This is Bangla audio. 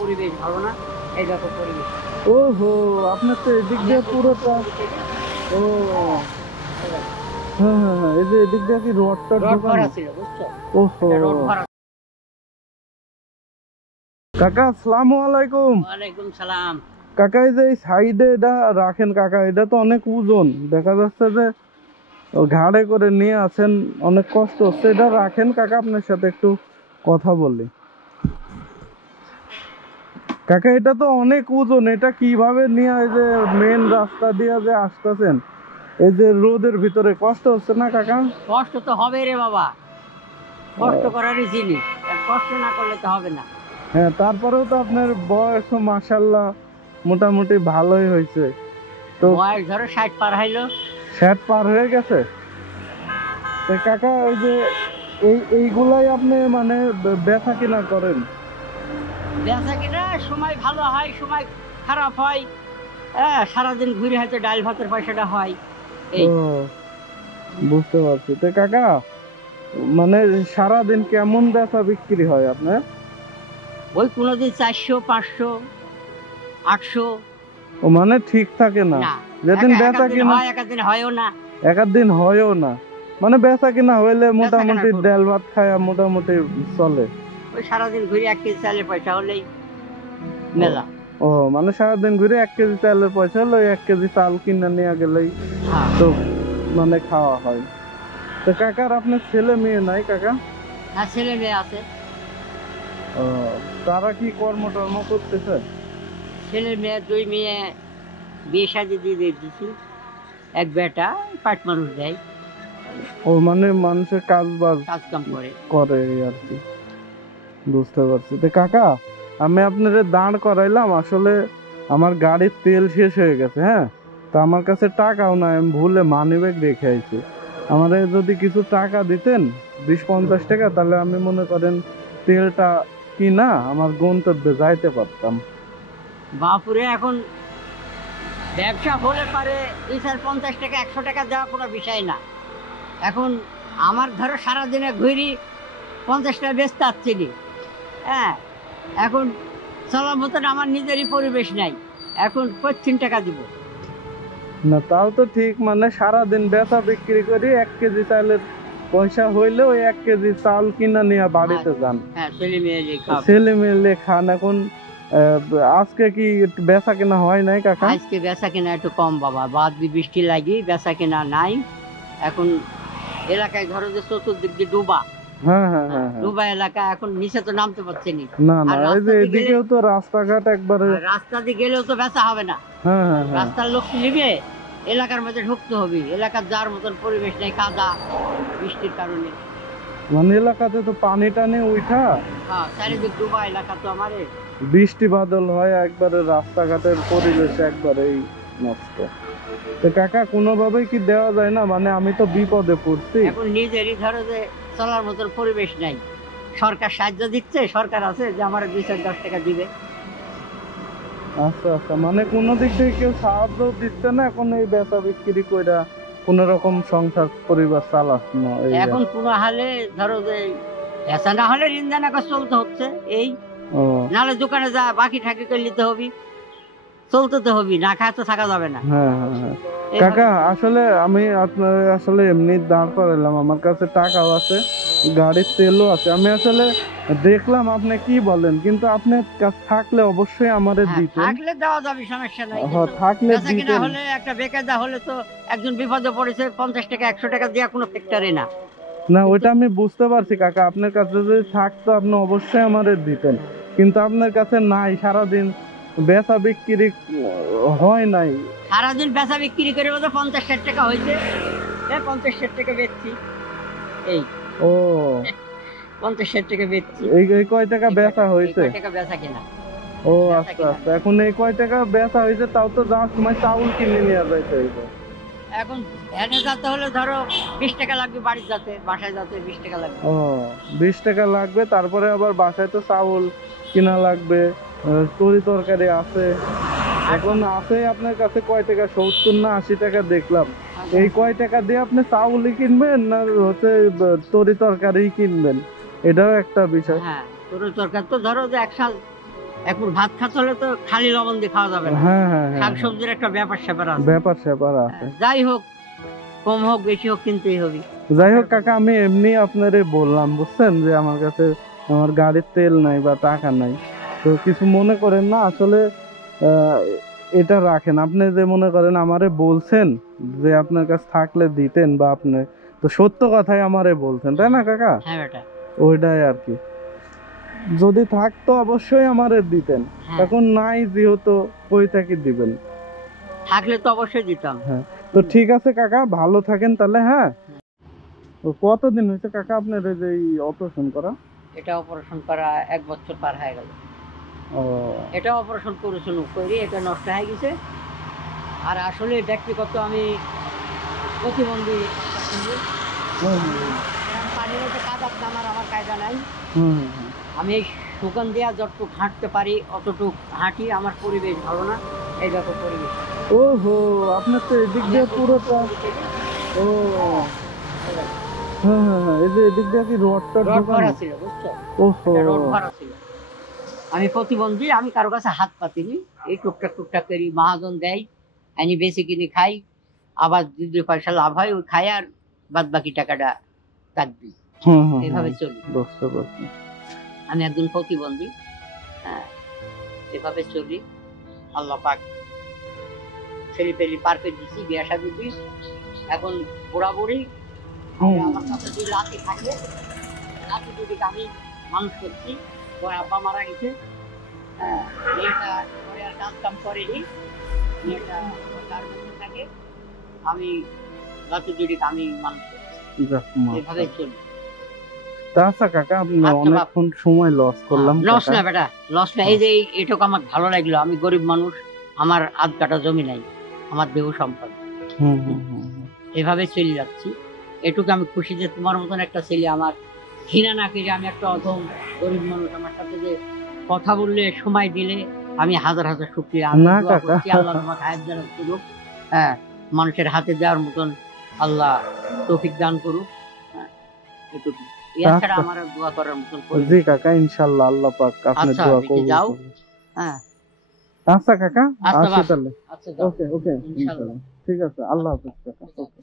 পরিবেশ ভালো না, এই দেখো পরিবেশ। ওহো, আপনার তো এদিক দিয়ে পুরোটা। ও হ্যাঁ হ্যাঁ হ্যাঁ, এই যে এদিক দিয়ে কি রডটা রড ভরা ছিল, বুঝছো? ওহো। রড ভরা। কাকা আসসালামু আলাইকুম। ওয়ালাইকুম সালাম। কাকা এই যে এই সাইডে এটা রাখেন কাকা, এটা তো অনেক ওজন, দেখা যাচ্ছে যে ঘাড়ে করে নিয়ে আছেন, অনেক কষ্ট হচ্ছে। এটা রাখেন কাকা, আপনার সাথে একটু কথা বলি। কাকা এটা তো অনেক ওজন, এটা কিভাবে নিয়ে এই যে মেন রাস্তা দিয়ে যে আসতেছেন, এই যে রোদের ভিতরে কষ্ট হচ্ছে না কাকা? কষ্ট তো হবে রে বাবা, কষ্ট করারই জিনিস, কষ্ট না করলে তো হবে না। হ্যাঁ, তারপরেও তো আপনার বয়স মাশাআল্লাহ মোটামুটি ভালোই হয়েছে। তো বয়স ধরো 60 পার হইলো। 60 পার হয়ে গেছে। তো কাকা ওই যে এইগুলাই আপনি মানে বেচা কিনা করেন? বেচা কিনা সময় ভালো হয়, সময় খারাপ হয়। হ্যাঁ, সারাদিন ঘুরে হয়তো ডাল ভাতের পয়সাটা হয়। এই ও বুঝতে পারছি। তো কাকা মানে সারাদিন কেমন বেচা বিক্রি হয় আপনার? ওই কোনোদিন 400, 500, 800। ও মানে ঠিক থাকে না, না, যেদিন বেচা কিনা হয়, একদিন হয়ও না। একদিন হয়ও না, মানে বেচা কিনা হইলে মোটামুটি কিনা ডাল ভাত খায় মোটামুটি চলে। ওই সারাদিন ঘুরে 1 কেজি চালের পয়সা হলেই মেলা। ও মানে সারাদিন ঘুরে 1 কেজি চালের পয়সা হলো, 1 কেজি চাল কিনে নিয়ে গেলেই হ্যাঁ। তো মানে খাওয়া হয়। তো কাকার আপনার ছেলে মেয়ে নাই কাকা? হ্যাঁ, ছেলে মেয়ে আছে। ও, তারা কি কর্ম টর্ম করতেছে? ছেলে মেয়ে 2 মেয়ে বিয়ে শাদি দিয়ে দিয়েছি। এক বেটা পাট মানুষ দেয়, ও মানে মানুষের কাজ বাজ কাজ কাম করে। করে আর কি, বুঝতে পারছি। তো কাকা আমি আপনারে দাঁড় করাইলাম, আসলে আমার গাড়ির তেল শেষ হয়ে গেছে। হ্যাঁ, তো আমার কাছে টাকাও নাই, আমি ভুলে মানিব্যাগ রেখে আইছি। আমারে যদি কিছু টাকা দিতেন 20-50 টাকা, তাহলে আমি মনে করেন তেলটা কিনা আমার গন্তব্যে যাইতে পারতাম। বাপুরে এখন ব্যবসা হলে পারে 250 টাকা 100 টাকা দেওয়া কোনো বিষয় না। এখন আমার ধরো সারাদিনে ঘুরি 50 টাকা বেচতে আসছিলি। হ্যাঁ, এখন চলার মতন আমার নিজেরই পরিবেশ নাই, এখন 25 টাকা দিব। না তাও তো ঠিক, মানে সারাদিন বেচা বিক্রি করি, 1 কেজি চালের পয়সা হইলে ওই 1 কেজি চাল কিনা নিয়ে বাড়িতে যান। হ্যাঁ, ছেলে মেয়ে খাবে। ছেলে মেয়ে খান। এখন আজকে কি একটু বেচা কেনা হয় নাই কাকা? আজকে বেচা কেনা একটু কম বাবা, বাদ দিয়ে বৃষ্টি লাগি বেচা কেনা নাই। এখন এলাকায় ধরো যে চতুর্দিক দিয়ে ডুবা। হ্যাঁ হ্যাঁ হ্যাঁ হ্যাঁ। ডুবা এলাকা, এখন নিচে তো নামতে পারছে নি। না না, আর এই যে রাস্তা দিয়ে এদিকেও তো রাস্তাঘাট একবারে। রাস্তা দিয়ে গেলেও তো বেচা হবে না। হ্যাঁ হ্যাঁ হ্যাঁ। রাস্তার লোক নিবে, এলাকার মধ্যে ঢুকতে হবে। এলাকার যার মতন পরিবেশ নেই, কাদা বৃষ্টির কারণে। মানে এলাকাতে তো পানি টানি উঠা, হ্যাঁ, চারিদিক ডুবা এলাকা তো আমার। বৃষ্টি বাদল হয়, একবারে রাস্তাঘাটের পরিবেশ একবারেই নষ্ট। তো কাকা কোনোভাবেই কি দেওয়া যায় না? মানে আমি তো বিপদে পড়ছি। এখন নিজেরই ধরো যে চলার মতন পরিবেশ নাই। সরকার সাহায্য দিচ্ছে, সরকার আছে যে আমার 2-10 টাকা দিবে। আচ্ছা আচ্ছা, মানে কোনো দিক থেকে কেউ সাহায্য দিচ্ছে না এখন এই বেচা বিক্রি কইরা কোন রকম সংসার পরিবার চালানো? এখন কোনো হালে ধরো যে বেচা না হলে ঋণ দানা করে চলতে হচ্ছে। এই ও নাহলে দোকানে যা বাকি ঠাকি করে নিতে হবে, চলতে তো হবে, না খায় তো থাকা যাবে না। হ্যাঁ হ্যাঁ হ্যাঁ। কাকা আসলে আমি আপনার আসলে এমনি দাঁড় করালাম, আমার কাছে টাকাও আছে, গাড়ির তেলও আছে। আমি আসলে দেখলাম আপনি কি বলেন, কিন্তু আপনার কাছে থাকলে অবশ্যই আমারে দিতেন। থাকলে দেওয়া যাবে, সমস্যা নাই। হ্যাঁ, থাকলে বেচা কিনা দিতেন। হলে একটা বেকায়দা হলে তো একজন বিপদে পড়েছে, 50 টাকা 100 টাকা দেওয়া কোনো ফ্যাক্টরি না। না ওইটা আমি বুঝতে পারছি কাকা, আপনার কাছে যদি থাকতো আপনি অবশ্যই আমারে দিতেন, কিন্তু আপনার কাছে নাই। সারাদিন বেচা বিক্রি হয় নাই। সারাদিন বেচা বিক্রি করে বোধ 50-60 টাকা হয়েছে। 50-60 টাকা বেচছি। এই ও 50-60 টাকা বেচছি। এই কয় টাকা বেচা হয়েছে? টাকা বেচা কিনা। ও আচ্ছা আচ্ছা, এখন এই কয় টাকা বেচা হয়েছে? তাও তো যাওয়ার সময় চাউল কিনে নিয়ে যাইতে হইবে। এখন ভ্যানে যেতে হলে ধরো 20 টাকা লাগবে, বাড়ি যেতে, বাসায় যেতে 20 টাকা লাগবে। ও 20 টাকা লাগবে, তারপরে আবার বাসায় তো চাউল কিনা লাগবে, তরি তরকারি আছে। এখন আছে আপনার কাছে কয় টাকা? 70 না 80 টাকা দেখলাম। এই কয় টাকা দিয়ে আপনি চাউলই কিনবেন না হচ্ছে তরি তরকারি কিনবেন? এটাও একটা বিষয়। হ্যাঁ, তরি তরকারি তো ধরো যে 1 সাল এখন ভাত খেতে হলে তো খালি লবণ দিয়ে খাওয়া যাবে না, হ্যাঁ হ্যাঁ হ্যাঁ, শাকসবজির একটা ব্যাপার স্যাপার আছে। ব্যাপার স্যাপার আছে। যাই হোক, কম হোক বেশি হোক কিনতেই হবে। যাই হোক কাকা, আমি এমনি আপনারে বললাম বুঝছেন, যে আমার কাছে আমার গাড়ির তেল নাই বা টাকা নাই, তো কিছু মনে করেন না। আসলে এটা রাখেন, আপনি যে মনে করেন আমারে বলছেন যে আপনার কাছে থাকলে দিতেন, বা আপনি তো সত্য কথাই আমারে বলছেন, তাই না কাকা? হ্যাঁ বেটা, ওইটাই আর কি। যদি থাকতো অবশ্যই আমারে দিতেন, হ্যাঁ। এখন নাই যেহেতু কই থেকে দিবেন। থাকলে তো অবশ্যই দিতাম। হ্যাঁ, তো ঠিক আছে কাকা, ভালো থাকেন তাহলে। হ্যাঁ, তো কতদিন হয়েছে কাকা আপনার এই যে অপারেশন করা? এটা অপারেশন করা 1 বছর পার হয়ে গেল। ও, এটা অপারেশন করেছিল করে এটা নষ্ট হয়ে গেছে। আর আসলে ব্যক্তিগত আমি প্রতিবন্ধী, পানির মধ্যে কাদার নামার আমার কায়দা নাই। আমি এই সুগান দেওয়া যতটুকু হাঁটতে পারি অতটুকু হাঁটি। আমার পরিবেশ ভালো না, এই দেখো পরিবেশ। ওহো, আপনার তো এদিক দিয়ে পুরোটা। ও হ্যাঁ হ্যাঁ হ্যাঁ, এই যে এদিক দিয়ে কি রডটা রড ভরা ছিল, বুঝছো? ওহো, রড ভরা ছিল। আমি প্রতিবন্ধী, আমি কারো কাছে হাত পাতিনি। এই টুকটাক টুকটাক করি, মহাজন দেয়, আমি বেশি কিনে খাই, আবার 2 পয়সা লাভ হয় ওই খাই, আর বাদ বাকি টাকাটা তাক দিই। এভাবে চলি। বুঝতে পারছি। আমি একজন প্রতিবন্ধী, হ্যাঁ, এভাবে চলি। আল্লাহ পাক ছেলে পেলি পার করে দিচ্ছি, বিয়া শাদী দিই। এখন বুড়া বুড়ি, আমার কাছে যদি লাঠি থাকে, লাঠি যদি আমি মানুষ করছি। ওর আব্বা মারা গেছে, হ্যাঁ, মেয়েটা পরে আর কাজ কাম করেনি, মেয়েটা তার মধ্যে থাকে, আমি লাঠি যদি আমি মানুষ করছি। এভাবে চলি। আচ্ছা কাকা, আপনি অনেকক্ষণ সময় লস করলাম। লস না বেটা, লস না। এই যে এটুকু আমার ভালো লাগলো। আমি গরিব মানুষ, আমার আধ কাটা জমি নাই, আমার দেহ সম্পদ। এভাবে চলে যাচ্ছি। এটুকু আমি খুশি যে তোমার মতন একটা ছেলে আমার ঘৃণা না করে, আমি একটা অধম গরিব মানুষ, আমার সাথে যে কথা বললে, সময় দিলে, আমি হাজার হাজার শুকরিয়া। আমি দোয়া করছি আল্লাহ তোমাকে হায়াত দারাজ করুক, হ্যাঁ, মানুষের হাতে দেওয়ার মতন আল্লাহ তৌফিক দান করুক। হ্যাঁ, এটুকু। এছাড়া আমার আর দোয়া করার মতন জি কাকা, ইনশাআল্লাহ আল্লাহ পাক আপনার দোয়া কবুল করবে। যাও। হ্যাঁ, আচ্ছা কাকা, আসি তাহলে। আচ্ছা, ওকে ওকে, ইনশাআল্লাহ। ঠিক আছে, আল্লাহ হাফেজ কাকা। ওকে।